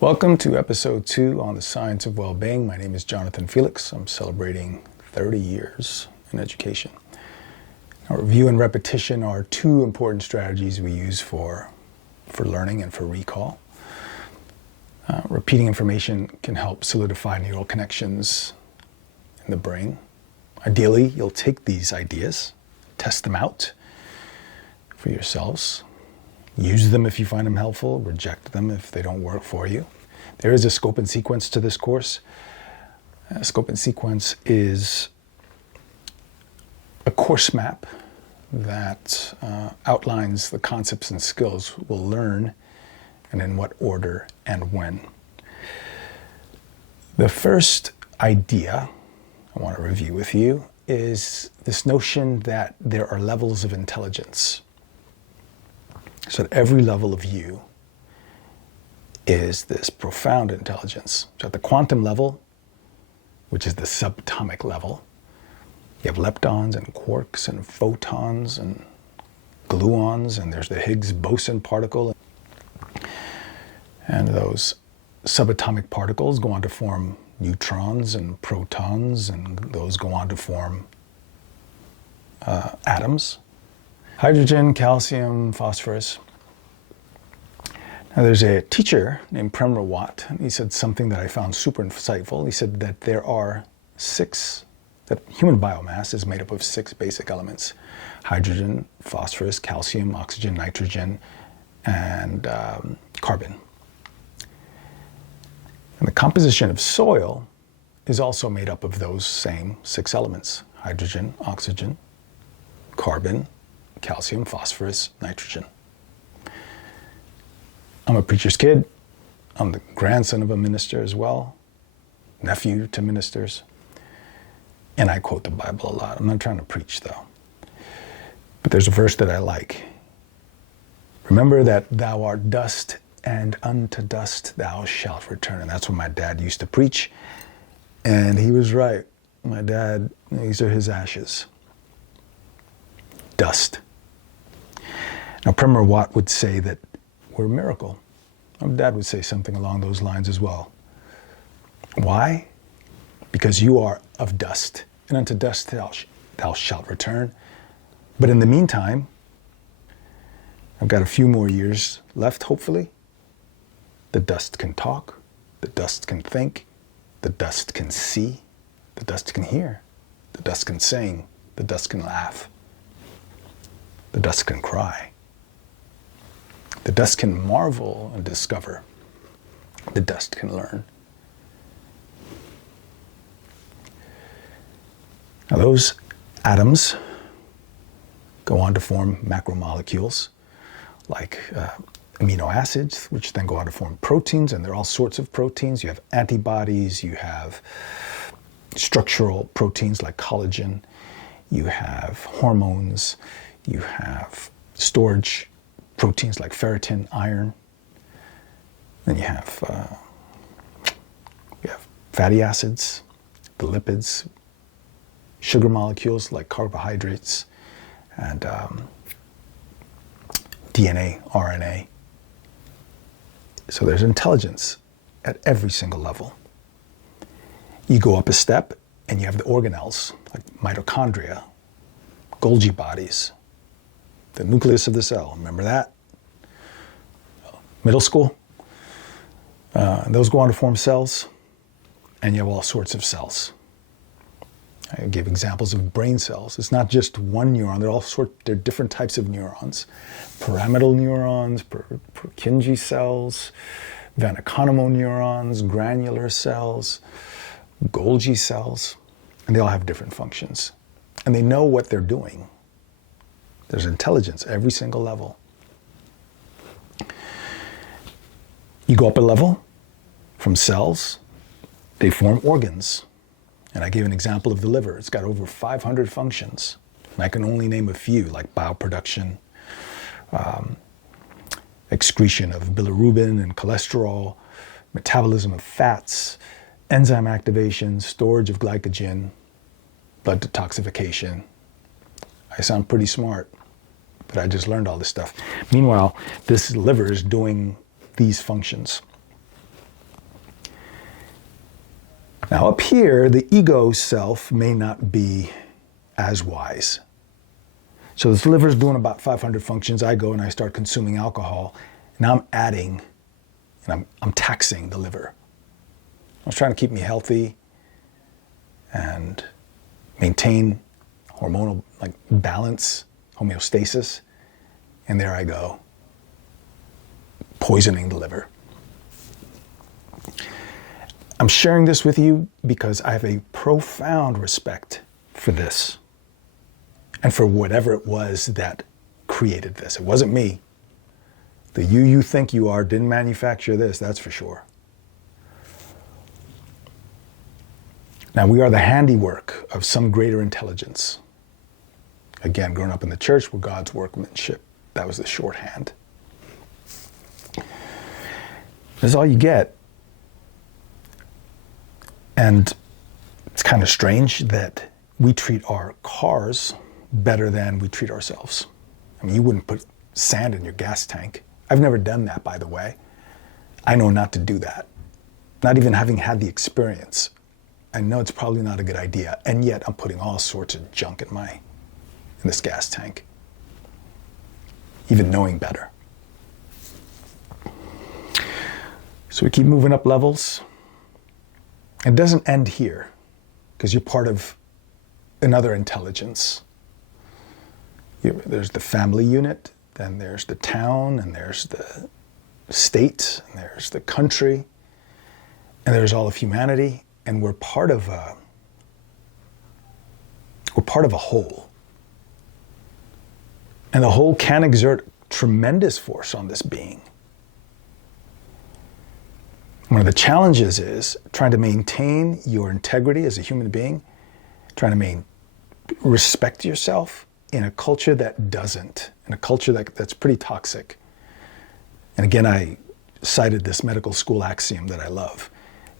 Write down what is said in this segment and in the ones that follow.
Welcome to episode 2 on the science of well-being. My name is Jonathan Felix. I'm celebrating 30 years in education. Now, review and repetition are two important strategies we use for learning and for recall. Repeating information can help solidify neural connections in the brain. Ideally, you'll take these ideas, test them out for yourselves. Use them if you find them helpful, reject them if they don't work for you. There is a scope and sequence to this course. Scope and sequence is a course map that outlines the concepts and skills we'll learn and in what order and when. The first idea I want to review with you is this notion that there are levels of intelligence. So at every level of you is this profound intelligence. So at the quantum level, which is the subatomic level, you have leptons and quarks and photons and gluons, and there's the Higgs boson particle. And those subatomic particles go on to form neutrons and protons, and those go on to form atoms. Hydrogen, calcium, phosphorus. Now there's a teacher named Prem Rawat, and he said something that I found super insightful. He said that that human biomass is made up of 6 basic elements: hydrogen, phosphorus, calcium, oxygen, nitrogen, and carbon. And the composition of soil is also made up of those same 6 elements: hydrogen, oxygen, carbon, calcium, phosphorus, nitrogen. I'm a preacher's kid. I'm the grandson of a minister as well, nephew to ministers. And I quote the Bible a lot. I'm not trying to preach though. But there's a verse that I like. Remember that thou art dust, and unto dust thou shalt return. And that's what my dad used to preach. And he was right. My dad, these are his ashes. Dust. Now, Prem Rawat would say that we're a miracle. My dad would say something along those lines as well. Why? Because you are of dust, and unto dust thou shalt return. But in the meantime, I've got a few more years left, hopefully. The dust can talk, the dust can think, the dust can see, the dust can hear, the dust can sing, the dust can laugh, the dust can cry. The dust can marvel and discover. The dust can learn. Now those atoms go on to form macromolecules like amino acids, which then go on to form proteins, and there are all sorts of proteins. You have antibodies, you have structural proteins like collagen, you have hormones, you have storage proteins like ferritin, iron. Then you have fatty acids, the lipids, sugar molecules like carbohydrates, and DNA, RNA. So there's intelligence at every single level. You go up a step and you have the organelles like mitochondria, Golgi bodies, the nucleus of the cell. Remember that? Middle school. Those go on to form cells, and you have all sorts of cells. I give examples of brain cells. It's not just one neuron. There are different types of neurons. Pyramidal neurons, Purkinje cells, Vanicanomo neurons, granular cells, Golgi cells, and they all have different functions. And they know what they're doing. There's intelligence every single level. You go up a level from cells, they form organs. And I gave an example of the liver. It's got over 500 functions. And I can only name a few, like bioproduction, excretion of bilirubin and cholesterol, metabolism of fats, enzyme activation, storage of glycogen, blood detoxification. I sound pretty smart, but I just learned all this stuff. Meanwhile, this liver is doing these functions. Now up here, the ego self may not be as wise. So this liver's doing about 500 functions. I go and I start consuming alcohol. Now I'm adding, and I'm taxing the liver. I was trying to keep me healthy and maintain hormonal balance, homeostasis, and there I go, poisoning the liver. I'm sharing this with you because I have a profound respect for this and for whatever it was that created this. It wasn't me. The you think you are didn't manufacture this, that's for sure. Now, we are the handiwork of some greater intelligence. Again, growing up in the church, we're God's workmanship. That was the shorthand. This is all you get. And it's kind of strange that we treat our cars better than we treat ourselves. I mean, you wouldn't put sand in your gas tank. I've never done that, by the way. I know not to do that. Not even having had the experience. I know it's probably not a good idea, and yet I'm putting all sorts of junk in this gas tank, even knowing better. So we keep moving up levels. It doesn't end here, because you're part of another intelligence. There's the family unit, then there's the town, and there's the state, and there's the country, and there's all of humanity. And we're part of a whole. And the whole can exert tremendous force on this being. One of the challenges is trying to maintain your integrity as a human being, trying to respect yourself in a culture that doesn't, in a culture that's pretty toxic. And again, I cited this medical school axiom that I love.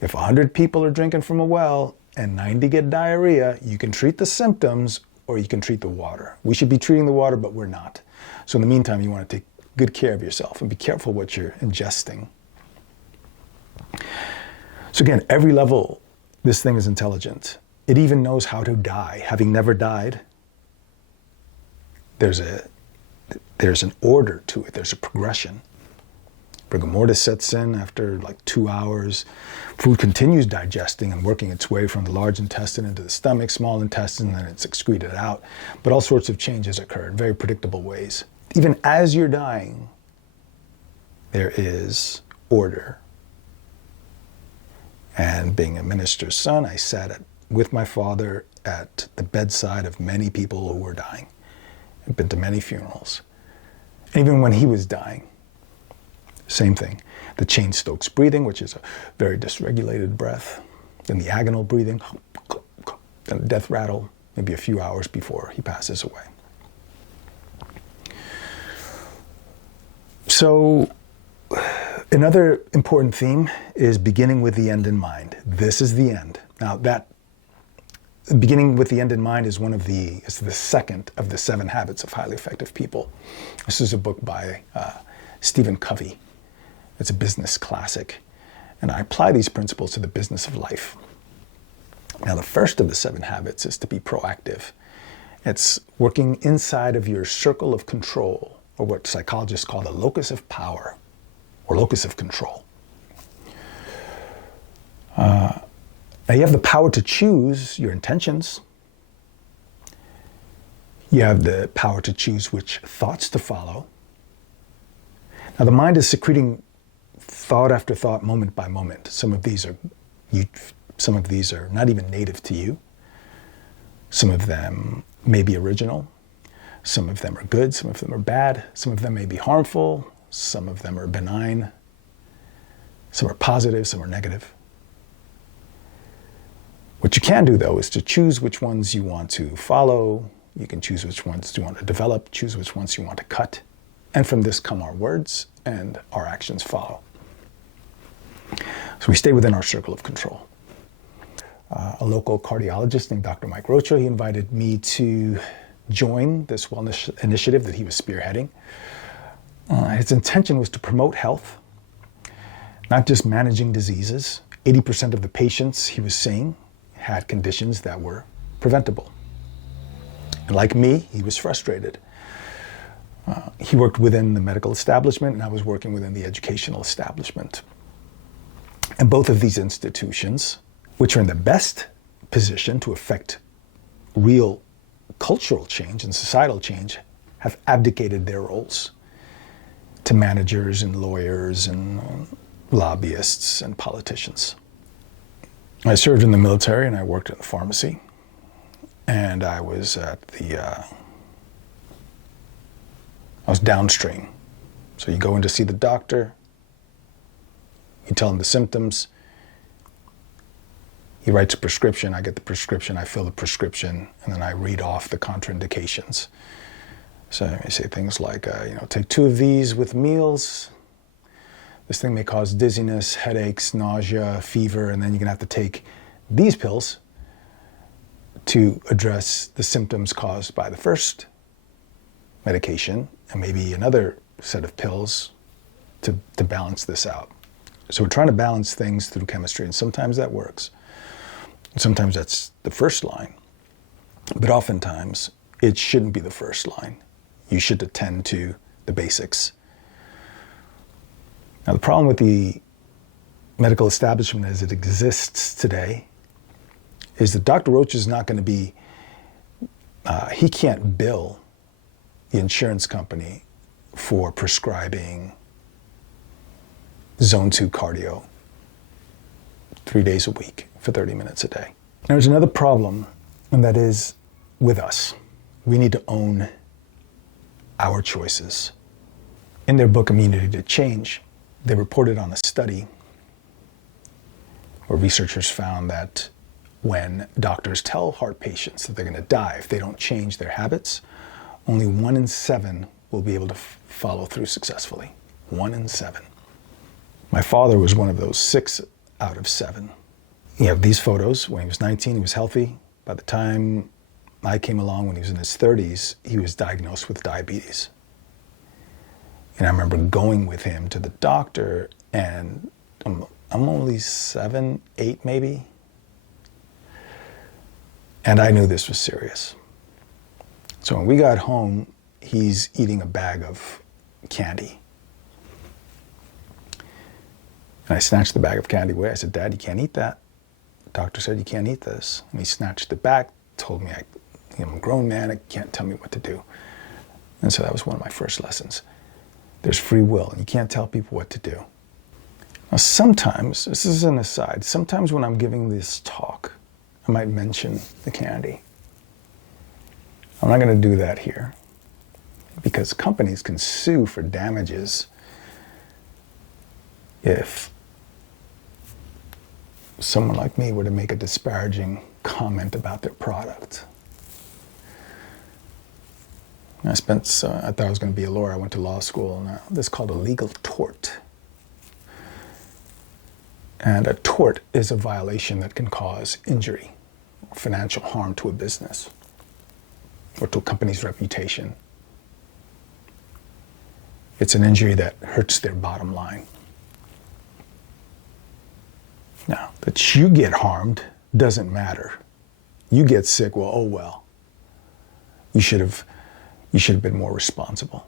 If 100 people are drinking from a well and 90 get diarrhea, you can treat the symptoms or you can treat the water. We should be treating the water, but we're not. So in the meantime, you want to take good care of yourself and be careful what you're ingesting. So again, every level, this thing is intelligent. It even knows how to die. Having never died, there's an order to it. There's a progression. Rigor mortis sets in after 2 hours. Food continues digesting and working its way from the large intestine into the stomach, small intestine, and then it's excreted out. But all sorts of changes occur in very predictable ways. Even as you're dying, there is order. And being a minister's son, I sat with my father at the bedside of many people who were dying. I've been to many funerals. Even when he was dying, same thing. The Cheyne-Stokes breathing, which is a very dysregulated breath. Then the agonal breathing. Then the death rattle, maybe a few hours before he passes away. So another important theme is beginning with the end in mind. This is the end. Now that beginning with the end in mind is the second of the 7 habits of highly effective people. This is a book by Stephen Covey. It's a business classic. And I apply these principles to the business of life. Now, the first of the 7 habits is to be proactive. It's working inside of your circle of control, or what psychologists call the locus of power, or locus of control. Now, you have the power to choose your intentions. You have the power to choose which thoughts to follow. Now, the mind is secreting thought after thought, moment by moment. Some of these are not even native to you. Some of them may be original. Some of them are good. Some of them are bad. Some of them may be harmful. Some of them are benign. Some are positive. Some are negative. What you can do, though, is to choose which ones you want to follow. You can choose which ones you want to develop, choose which ones you want to cut. And from this come our words, and our actions follow. So we stay within our circle of control. A local cardiologist named Dr. Mike Rocha, he invited me to join this wellness initiative that he was spearheading. His intention was to promote health, not just managing diseases. 80% of the patients he was seeing had conditions that were preventable. And like me, he was frustrated. He worked within the medical establishment, and I was working within the educational establishment. And both of these institutions, which are in the best position to affect real cultural change and societal change, have abdicated their roles to managers and lawyers and lobbyists and politicians. I served in the military and I worked in the pharmacy, and I was I was downstream. So you go in to see the doctor, you tell him the symptoms, he writes a prescription, I get the prescription, I fill the prescription, and then I read off the contraindications. So I say things like, take 2 of these with meals. This thing may cause dizziness, headaches, nausea, fever, and then you're gonna have to take these pills to address the symptoms caused by the first medication, and maybe another set of pills to balance this out. So we're trying to balance things through chemistry, and sometimes that works. Sometimes that's the first line, but oftentimes it shouldn't be the first line. You should attend to the basics. Now, the problem with the medical establishment as it exists today is that Dr. Roach is not going to be, he can't bill the insurance company for prescribing zone 2 cardio 3 days a week for 30 minutes a day. There's another problem, and that is with us. We need to own our choices. In their book, Immunity to Change, they reported on a study where researchers found that when doctors tell heart patients that they're going to die if they don't change their habits, only 1 in 7 will be able to follow through successfully. 1 in 7. My father was one of those 6 out of 7. You have these photos. When he was 19, he was healthy. By the time I came along, when he was in his 30s, he was diagnosed with diabetes. And I remember going with him to the doctor, and I'm only 7, 8 maybe. And I knew this was serious. So when we got home, he's eating a bag of candy. And I snatched the bag of candy away. I said, "Dad, you can't eat that." The doctor said, "You can't eat this." And he snatched it back, told me I'm a grown man, I can't tell me what to do. And so that was one of my first lessons. There's free will, and you can't tell people what to do. Now sometimes, this is an aside, sometimes when I'm giving this talk, I might mention the candy. I'm not going to do that here because companies can sue for damages if someone like me were to make a disparaging comment about their product. I thought I was going to be a lawyer. I went to law school, and this is called a legal tort. And a tort is a violation that can cause injury or financial harm to a business or to a company's reputation. It's an injury that hurts their bottom line. Now, that you get harmed doesn't matter. You get sick, well, oh well. You should have been more responsible.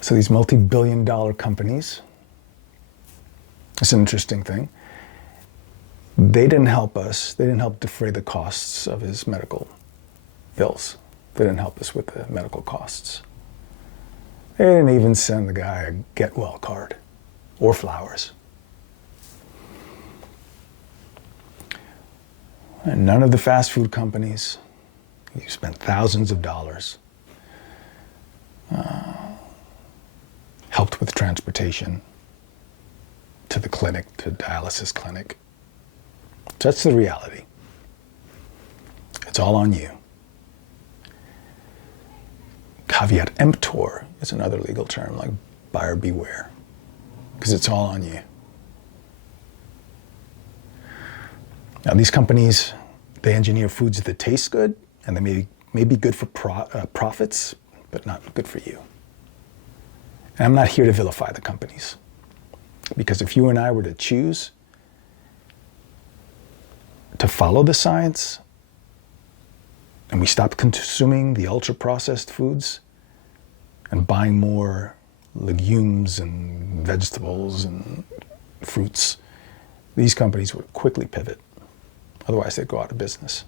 So these multi-billion-dollar companies, it's an interesting thing. They didn't help us. They didn't help defray the costs of his medical bills. They didn't help us with the medical costs. They didn't even send the guy a get well card or flowers. And none of the fast food companies, you spent thousands of dollars, helped with transportation to the clinic, to the dialysis clinic. So that's the reality. It's all on you. Caveat emptor is another legal term, like buyer beware, because it's all on you. Now, these companies, they engineer foods that taste good, and they may be good for profits, but not good for you. And I'm not here to vilify the companies. Because if you and I were to choose to follow the science, and we stopped consuming the ultra-processed foods and buying more legumes and vegetables and fruits, these companies would quickly pivot. Otherwise, they'd go out of business.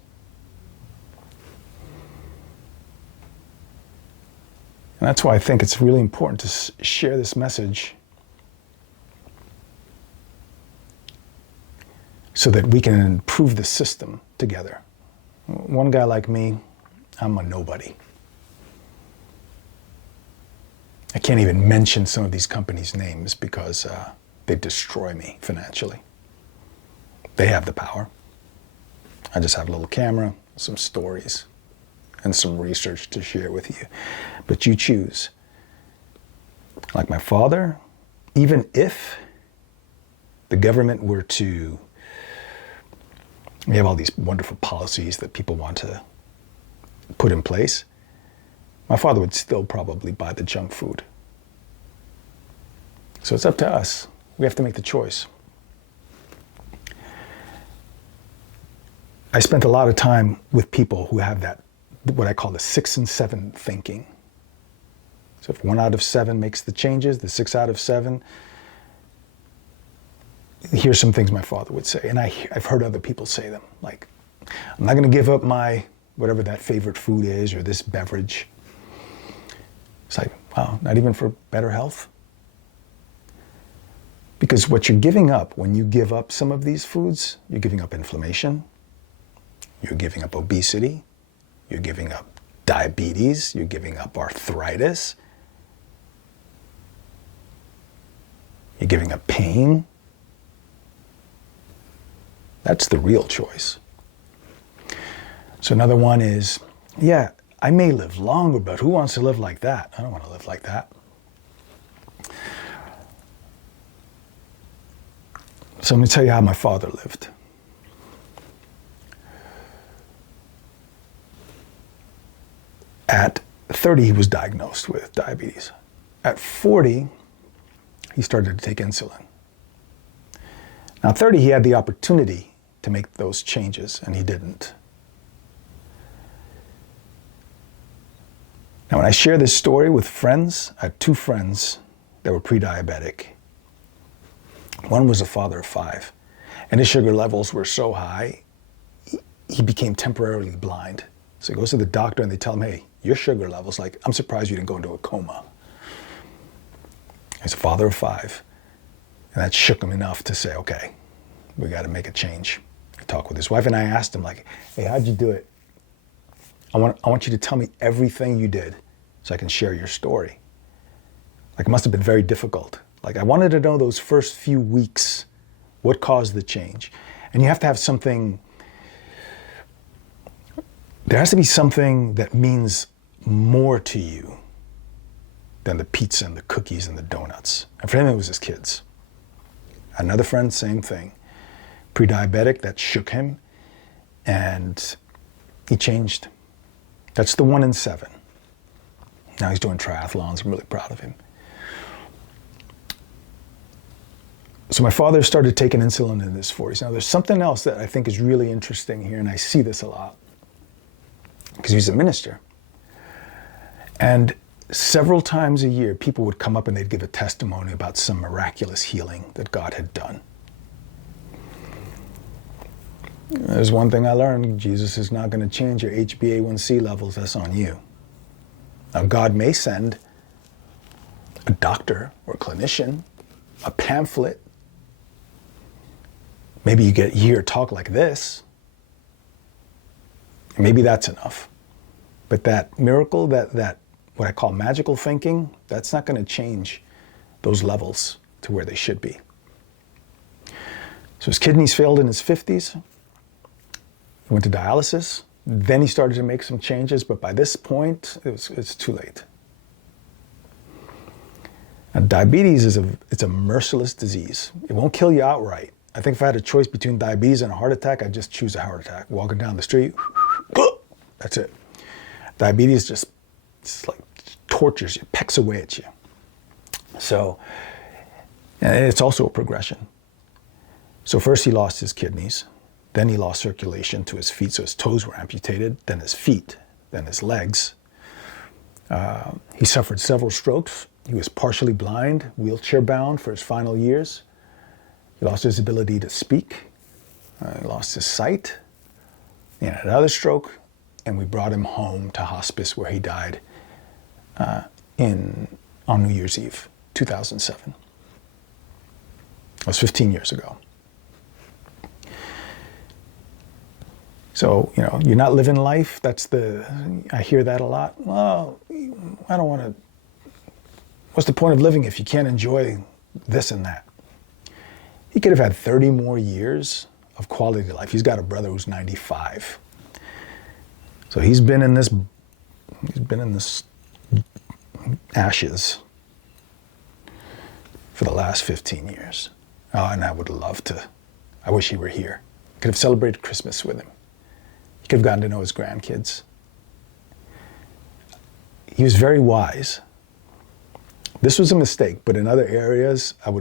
And that's why I think it's really important to share this message so that we can improve the system together. One guy like me, I'm a nobody. I can't even mention some of these companies' names because they destroy me financially. They have the power. I just have a little camera, some stories, and some research to share with you. But you choose. Like my father, even if the government were to, we have all these wonderful policies that people want to put in place, my father would still probably buy the junk food. So it's up to us. We have to make the choice. I spent a lot of time with people who have that, what I call the 6 and 7 thinking. So if 1 out of 7 makes the changes, the 6 out of 7, here's some things my father would say. And I've heard other people say them, like, I'm not going to give up my, whatever that favorite food is, or this beverage. It's like, wow, not even for better health? Because what you're giving up when you give up some of these foods, you're giving up inflammation, you're giving up obesity, you're giving up diabetes, you're giving up arthritis, you're giving up pain. That's the real choice. So another one is, yeah, I may live longer, but who wants to live like that? I don't want to live like that. So let me tell you how my father lived. At 30, he was diagnosed with diabetes. At 40, he started to take insulin. Now, at 30, he had the opportunity to make those changes, and he didn't. Now, when I share this story with friends, I had 2 friends that were pre-diabetic. One was a father of 5, and his sugar levels were so high, he became temporarily blind. So he goes to the doctor, and they tell him, hey, your sugar levels, like, I'm surprised you didn't go into a coma. He's a father of 5, and that shook him enough to say, okay, we got to make a change. He talked with his wife, and I asked him, like, hey, how'd you do it? I want you to tell me everything you did so I can share your story. Like, it must have been very difficult. Like, I wanted to know those first few weeks, what caused the change. And you have to have something, there has to be something that means more to you than the pizza and the cookies and the donuts. And for him, it was his kids. Another friend, same thing. Pre-diabetic, that shook him, and he changed. That's the 1 in 7. Now he's doing triathlons. I'm really proud of him. So my father started taking insulin in his 40s. Now there's something else that I think is really interesting here, and I see this a lot, because he's a minister. And several times a year, people would come up and they'd give a testimony about some miraculous healing that God had done. There's one thing I learned: Jesus is not going to change your HbA1c levels. That's on you. Now, God may send a doctor or a clinician, a pamphlet. Maybe you get hear talk like this. Maybe that's enough. But that miracle, that what I call magical thinking, that's not going to change those levels to where they should be. So his kidneys failed in his 50s. He went to dialysis. Then he started to make some changes, but by this point, it's too late. Now, diabetes it's a merciless disease. It won't kill you outright. I think if I had a choice between diabetes and a heart attack, I'd just choose a heart attack. Walking down the street, that's it. Diabetes just like tortures you, pecks away at you. So And it's also a progression. So first he lost his kidneys, then he lost circulation to his feet, so his toes were amputated, then his feet, then his legs. He suffered several strokes. He was partially blind, wheelchair bound for his final years. He lost his ability to speak. He lost his sight. He had another stroke, and we brought him home to hospice where he died on New Year's Eve, 2007. That was 15 years ago. So, you're not living life. I hear that a lot. Well, I don't want to. What's the point of living if you can't enjoy this and that? He could have had 30 more years of quality life. He's got a brother who's 95. So he's been in this ashes for the last 15 years. Oh, and I would love to. I wish he were here. Could have celebrated Christmas with him. He could have gotten to know his grandkids. He was very wise. This was a mistake, but in other areas, he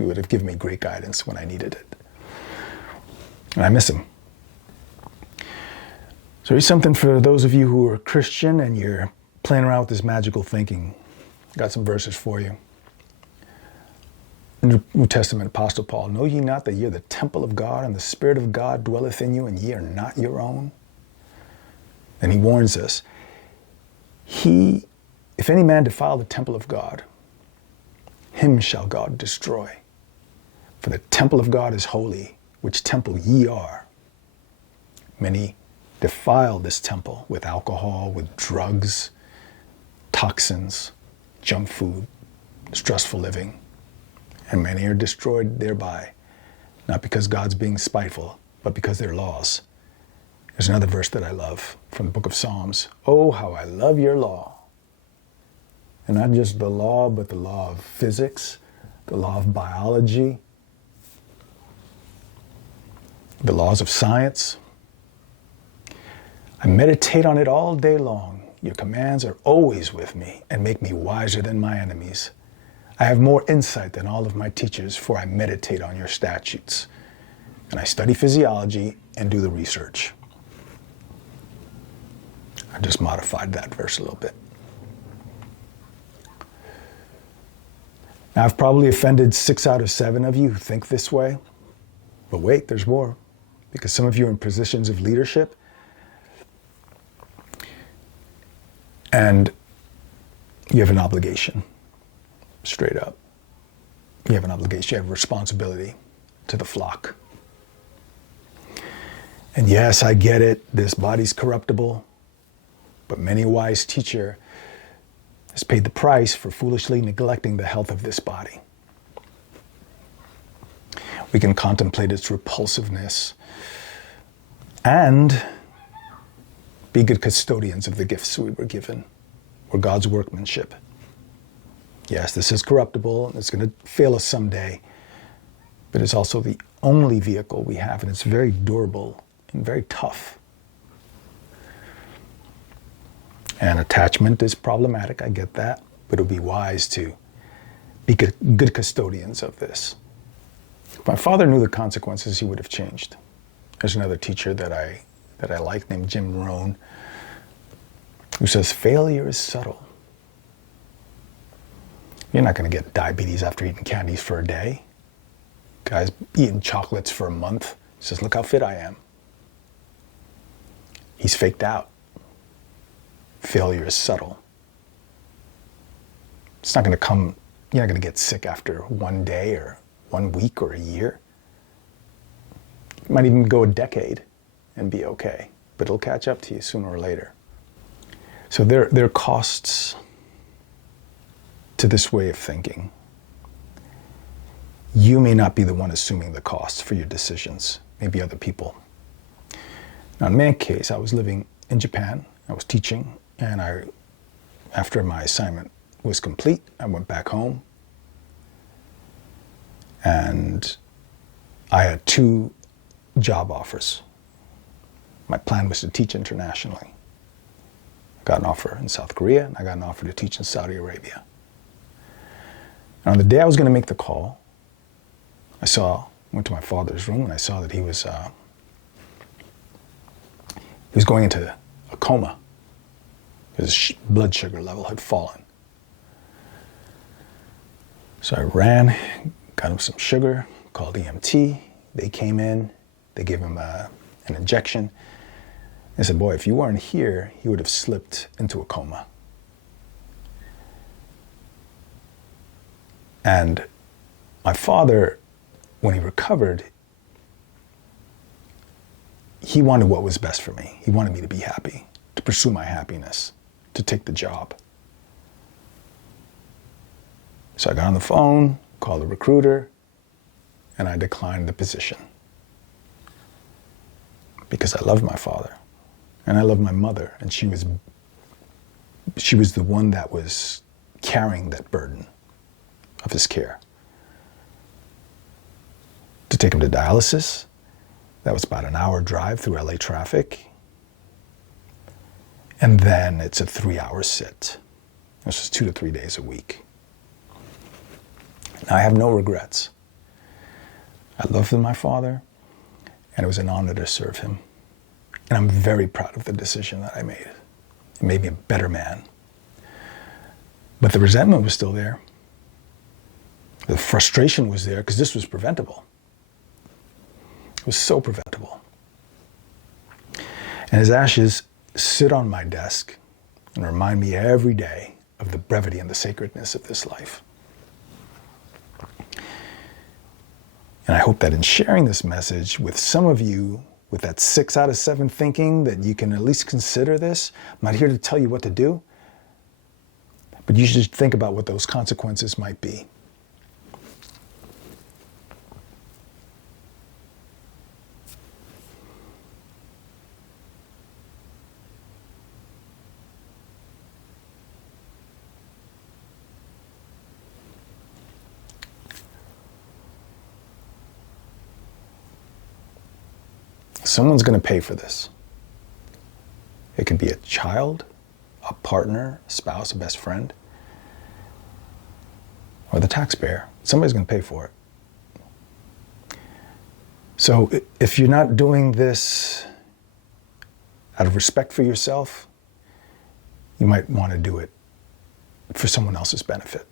would have given me great guidance when I needed it. And I miss him. So here's something for those of you who are Christian and you're playing around with this magical thinking. Got some verses for you. In the New Testament, Apostle Paul, know ye not that ye are the temple of God, and the Spirit of God dwelleth in you, and ye are not your own? And he warns us, if any man defile the temple of God, him shall God destroy. For the temple of God is holy, which temple ye are. Many defile this temple with alcohol, with drugs, toxins, junk food, stressful living. And many are destroyed thereby, not because God's being spiteful, but because their laws. There's another verse that I love from the book of Psalms. Oh, how I love your law. And not just the law, but the law of physics, the law of biology, the laws of science. I meditate on it all day long. Your commands are always with me and make me wiser than my enemies. I have more insight than all of my teachers, for I meditate on your statutes. And I study physiology and do the research. I just modified that verse a little bit. Now, I've probably offended 6 out of 7 of you who think this way. But wait, there's more. Because some of you are in positions of leadership. And you have an obligation. Straight up. You have an obligation, you have a responsibility to the flock. And yes, I get it, this body's corruptible, but many a wise teacher has paid the price for foolishly neglecting the health of this body. We can contemplate its repulsiveness and be good custodians of the gifts we were given. We're God's workmanship. Yes, this is corruptible, and it's going to fail us someday, but it's also the only vehicle we have, and it's very durable and very tough. And attachment is problematic, I get that, but it would be wise to be good custodians of this. If my father knew the consequences, he would have changed. There's another teacher that I like named Rohn, who says, failure is subtle. You're not going to get diabetes after eating candies for a day. Guy's eating chocolates for a month. He says, look how fit I am. He's faked out. Failure is subtle. It's not going to come, you're not going to get sick after one day or 1 week or a year. You might even go a decade and be okay, but it'll catch up to you sooner or later. So there are costs to this way of thinking. You may not be the one assuming the costs for your decisions, maybe other people. Now in my case, I was living in Japan, I was teaching, and after my assignment was complete, I went back home, and I had 2 job offers. My plan was to teach internationally. I got an offer in South Korea, and I got an offer to teach in Saudi Arabia. And on the day I was going to make the call, went to my father's room and I saw that he was going into a coma. His blood sugar level had fallen. So I ran, got him some sugar, called EMT. They came in, they gave him an injection. They said, boy, if you weren't here, he would have slipped into a coma. And my father, when he recovered, he wanted what was best for me. He wanted me to be happy, to pursue my happiness, to take the job. So I got on the phone, called the recruiter, and I declined the position. Because I loved my father, and I loved my mother, and she was the one that was carrying that burden of his care. To take him to dialysis, that was about an hour drive through LA traffic. And then it's a 3-hour sit. This was 2 to 3 days a week. Now I have no regrets. I loved my father, and it was an honor to serve him. And I'm very proud of the decision that I made. It made me a better man. But the resentment was still there. The frustration was there because this was preventable. It was so preventable. And his ashes sit on my desk and remind me every day of the brevity and the sacredness of this life. And I hope that in sharing this message with some of you with that 6 out of 7 thinking, that you can at least consider this. I'm not here to tell you what to do, but you should think about what those consequences might be. Someone's going to pay for this. It could be a child, a partner, a spouse, a best friend, or the taxpayer. Somebody's going to pay for it. So if you're not doing this out of respect for yourself, you might want to do it for someone else's benefit.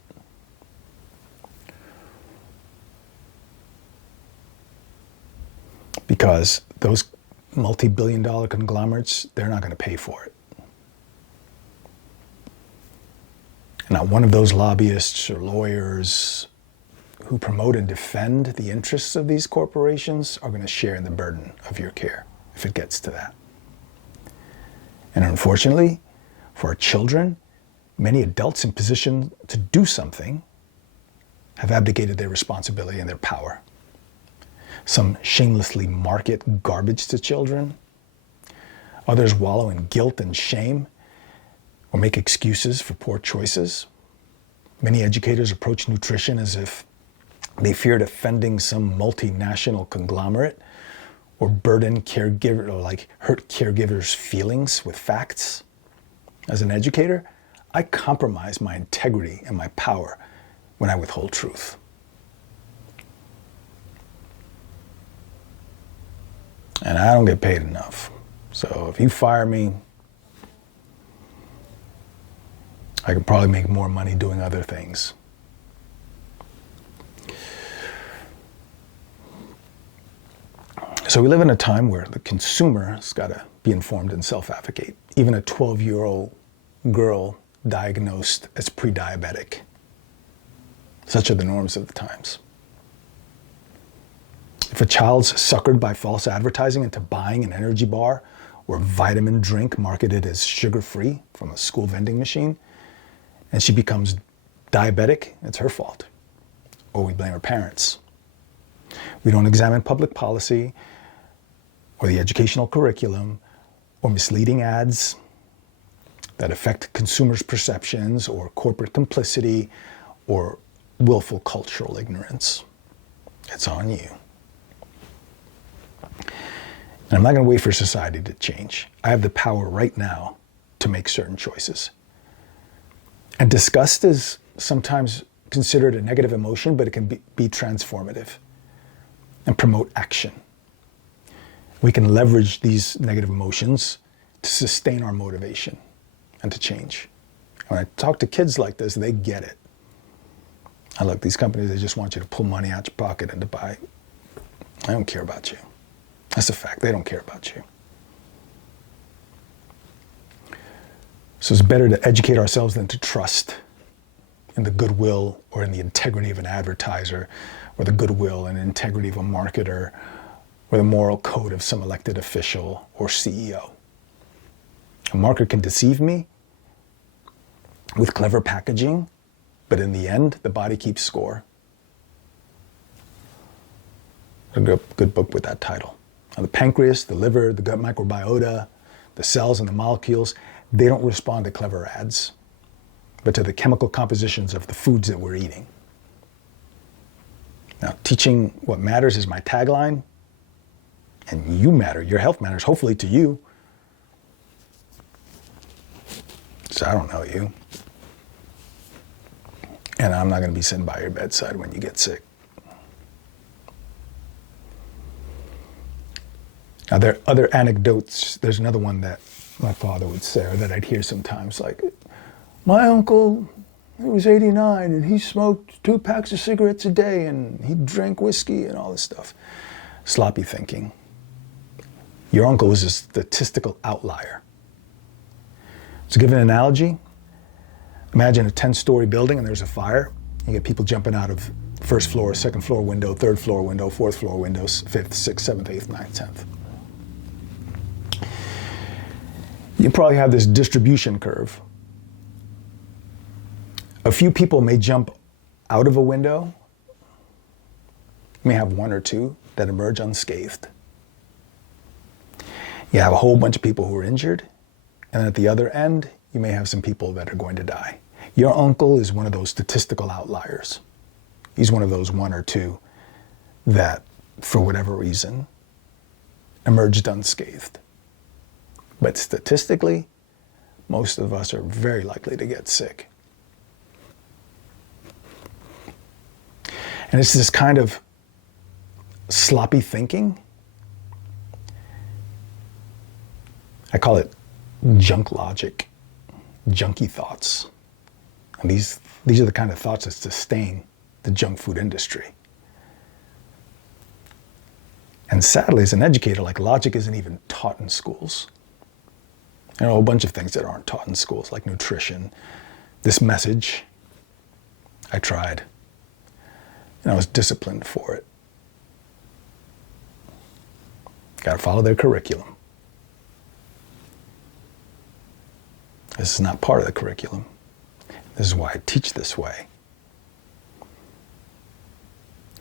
Because those multi-billion-dollar conglomerates, they're not going to pay for it. And not one of those lobbyists or lawyers who promote and defend the interests of these corporations are going to share in the burden of your care, if it gets to that. And unfortunately, for our children, many adults in position to do something have abdicated their responsibility and their power. Some shamelessly market garbage to children. Others wallow in guilt and shame or make excuses for poor choices. Many educators approach nutrition as if they feared offending some multinational conglomerate or burden caregiver or hurt caregivers' feelings with facts. As an educator, I compromise my integrity and my power when I withhold truth. And I don't get paid enough. So if you fire me, I could probably make more money doing other things. So we live in a time where the consumer has got to be informed and self-advocate. Even a 12-year-old girl diagnosed as pre-diabetic. Such are the norms of the times. If a child's suckered by false advertising into buying an energy bar or vitamin drink marketed as sugar-free from a school vending machine, and she becomes diabetic, it's her fault. Or we blame her parents. We don't examine public policy or the educational curriculum or misleading ads that affect consumers' perceptions or corporate complicity or willful cultural ignorance. It's on you. And I'm not going to wait for society to change. I have the power right now to make certain choices. And disgust is sometimes considered a negative emotion, but it can be transformative and promote action. We can leverage these negative emotions to sustain our motivation and to change. When I talk to kids like this, they get it. And look, these companies, they just want you to pull money out your pocket and to buy. I don't care about you. That's a fact. They don't care about you. So it's better to educate ourselves than to trust in the goodwill or in the integrity of an advertiser, or the goodwill and integrity of a marketer, or the moral code of some elected official or CEO. A marketer can deceive me with clever packaging, but in the end, the body keeps score. A good book with that title. Now, the pancreas, the liver, the gut microbiota, the cells and the molecules, they don't respond to clever ads, but to the chemical compositions of the foods that we're eating. Now, teaching what matters is my tagline, and you matter. Your health matters, hopefully to you. So I don't know you. And I'm not going to be sitting by your bedside when you get sick. Now, there are other anecdotes. There's another one that my father would say, or that I'd hear sometimes, like, my uncle, he was 89 and he smoked 2 packs of cigarettes a day and he drank whiskey and all this stuff. Sloppy thinking. Your uncle was a statistical outlier. To give an analogy, imagine a 10-story building and there's a fire. You get people jumping out of first floor, second floor window, third floor window, fourth floor windows, 5th, 6th, 7th, 8th, 9th, 10th. You probably have this distribution curve. A few people may jump out of a window. You may have 1 or 2 that emerge unscathed. You have a whole bunch of people who are injured, and at the other end, you may have some people that are going to die. Your uncle is one of those statistical outliers. He's one of those 1 or 2 that, for whatever reason, emerged unscathed. But statistically, most of us are very likely to get sick. And it's this kind of sloppy thinking. I call it junk logic, junky thoughts. And these are the kind of thoughts that sustain the junk food industry. And sadly, as an educator, like, logic isn't even taught in schools. There are a whole bunch of things that aren't taught in schools, like nutrition. This message, I tried. And I was disciplined for it. Got to follow their curriculum. This is not part of the curriculum. This is why I teach this way.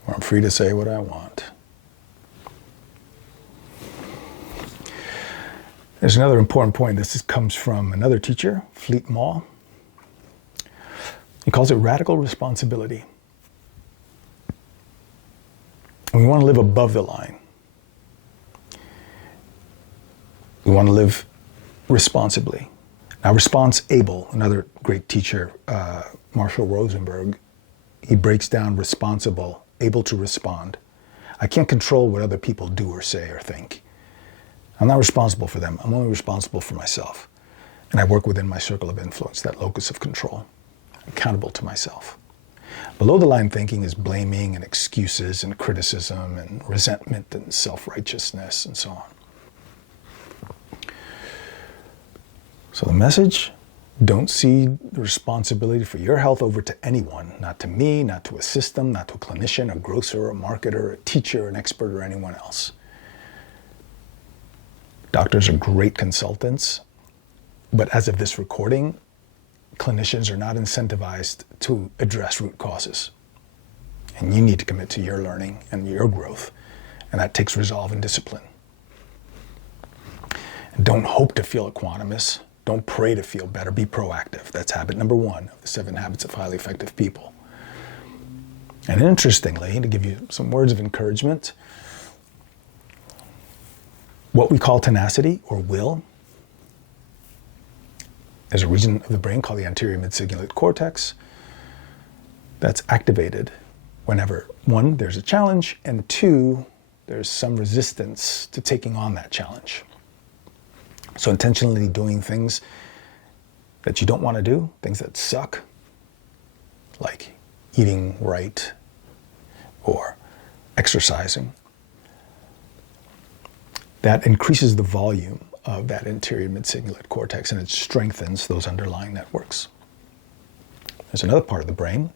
Where I'm free to say what I want. There's another important point. This comes from another teacher, Maull. He calls it radical responsibility. And we want to live above the line. We want to live responsibly. Now, response-able, another great teacher, Marshall Rosenberg, he breaks down responsible, able to respond. I can't control what other people do or say or think. I'm not responsible for them. I'm only responsible for myself. And I work within my circle of influence, that locus of control. I'm accountable to myself. Below the line thinking is blaming and excuses and criticism and resentment and self-righteousness and so on. So the message, don't cede the responsibility for your health over to anyone, not to me, not to a system, not to a clinician, a grocer, a marketer, a teacher, an expert, or anyone else. Doctors are great consultants, but as of this recording, clinicians are not incentivized to address root causes. And you need to commit to your learning and your growth, and that takes resolve and discipline. And don't hope to feel equanimous. Don't pray to feel better. Be proactive. That's habit number 1 of the 7 habits of highly effective people. And interestingly, to give you some words of encouragement, what we call tenacity or will, there's a region of the brain called the anterior mid-cingulate cortex. that's activated whenever, one, there's a challenge, and two, there's some resistance to taking on that challenge. So intentionally doing things that you don't want to do, things that suck, like eating right or exercising, that increases the volume of that anterior mid-cingulate cortex, and it strengthens those underlying networks. There's another part of the brain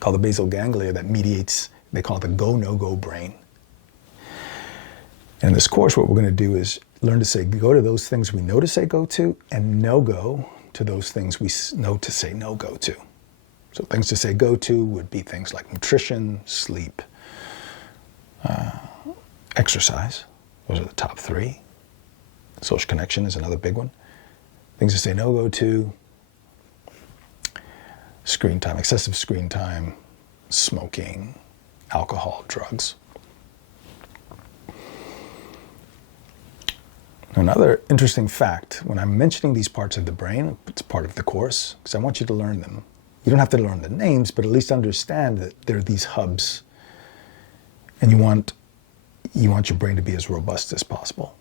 called the basal ganglia that mediates, they call it the go, no-go brain. And in this course, what we're going to do is learn to say go to those things we know to say go to, and no-go to those things we know to say no-go to. So things to say go to would be things like nutrition, sleep, exercise. Those are the top three. Social connection is another big one. Things to say no-go to: screen time, excessive screen time, smoking, alcohol, drugs. Another interesting fact, when I'm mentioning these parts of the brain, it's part of the course, because I want you to learn them. You don't have to learn the names, but at least understand that there are these hubs. And you want your brain to be as robust as possible.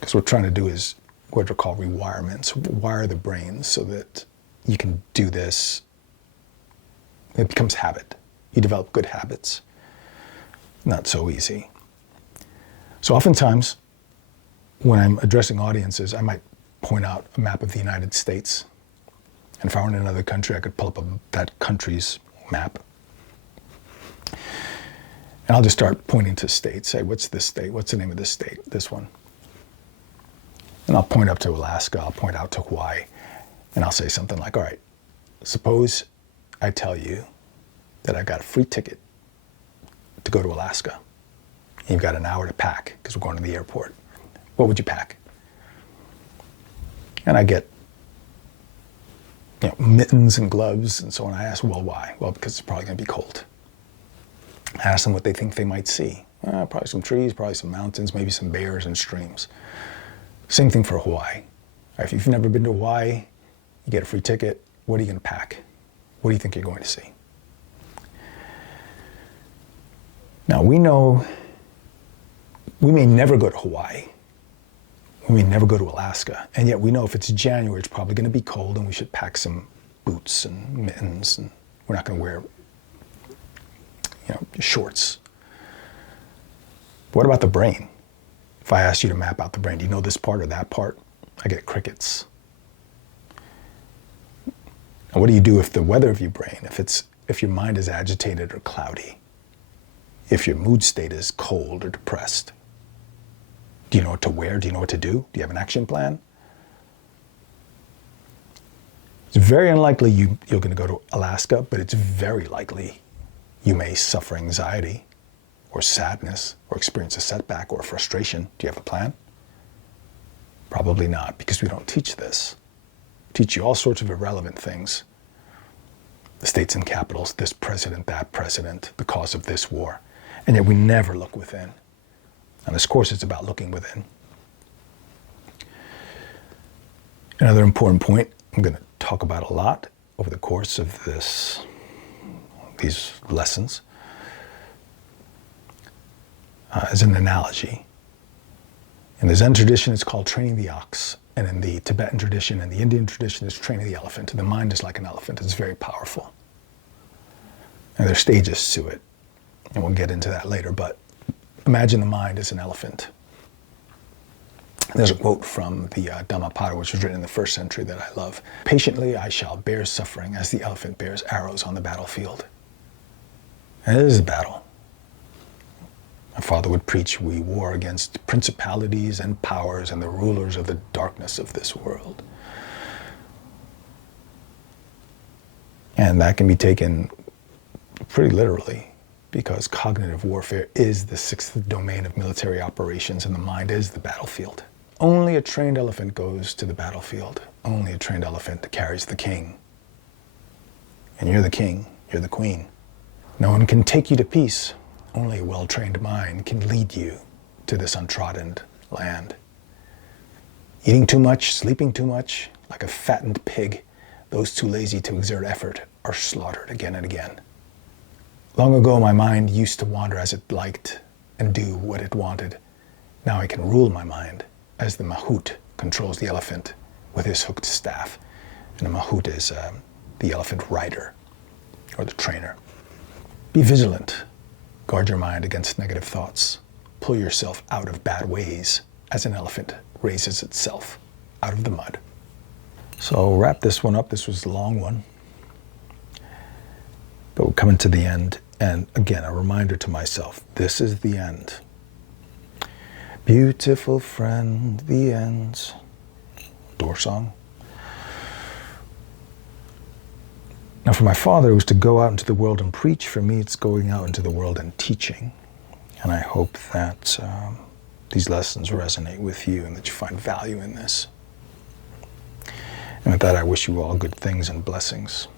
Because what we're trying to do is what are called rewirements, wire the brain so that you can do this. It becomes habit. You develop good habits. Not so easy. So oftentimes, when I'm addressing audiences, I might point out a map of the United States. And if I were in another country, I could pull up that country's map. And I'll just start pointing to states. Say, what's this state? What's the name of this state? This one. And I'll point up to Alaska. I'll point out to Hawaii. And I'll say something like, all right, suppose I tell you that I got a free ticket to go to Alaska. And you've got an hour to pack because we're going to the airport. What would you pack? And I get mittens and gloves and so on. I ask, well, why? Well, because it's probably going to be cold. I ask them what they think they might see. Probably some trees, probably some mountains, maybe some bears and streams. Same thing for Hawaii. If you've never been to Hawaii, you get a free ticket. What are you going to pack? What do you think you're going to see? Now, we know we may never go to Hawaii. We may never go to Alaska. And yet we know if it's January, it's probably going to be cold and we should pack some boots and mittens, and we're not going to wear shorts. What about the brain? If I asked you to map out the brain, do you know this part or that part? I get crickets. And what do you do if the weather of your brain, if your mind is agitated or cloudy, if your mood state is cold or depressed? Do you know what to wear? Do you know what to do? Do you have an action plan? It's very unlikely you're going to go to Alaska, but it's very likely you may suffer anxiety or sadness or experience a setback or frustration. Do you have a plan? Probably not, because we don't teach this. We teach you all sorts of irrelevant things. The states and capitals, this president, that president, the cause of this war. And yet we never look within. And this course is about looking within. Another important point I'm going to talk about a lot over the course of these lessons is an analogy. In the Zen tradition, it's called training the ox. And in the Tibetan tradition and the Indian tradition, it's training the elephant. The mind is like an elephant. It's very powerful. And there are stages to it. And we'll get into that later. But imagine the mind as an elephant. There's a quote from the Dhammapada, which was written in the 1st century, that I love. Patiently I shall bear suffering as the elephant bears arrows on the battlefield. And it is a battle. My father would preach, we war against principalities and powers and the rulers of the darkness of this world. And that can be taken pretty literally, because cognitive warfare is the 6th domain of military operations, and the mind is the battlefield. Only a trained elephant goes to the battlefield. Only a trained elephant carries the king. And you're the king, you're the queen. No one can take you to peace. Only a well-trained mind can lead you to this untrodden land. Eating too much, sleeping too much, like a fattened pig, those too lazy to exert effort are slaughtered again and again. Long ago, my mind used to wander as it liked and do what it wanted. Now I can rule my mind as the mahout controls the elephant with his hooked staff. And the mahout is the elephant rider or the trainer. Be vigilant. Guard your mind against negative thoughts. Pull yourself out of bad ways as an elephant raises itself out of the mud. So I'll wrap this one up. This was a long one. But we're coming to the end. And again, a reminder to myself, this is the end. Beautiful friend, the end. Door song. Now for my father, it was to go out into the world and preach. For me, it's going out into the world and teaching. And I hope that these lessons resonate with you and that you find value in this. And with that, I wish you all good things and blessings.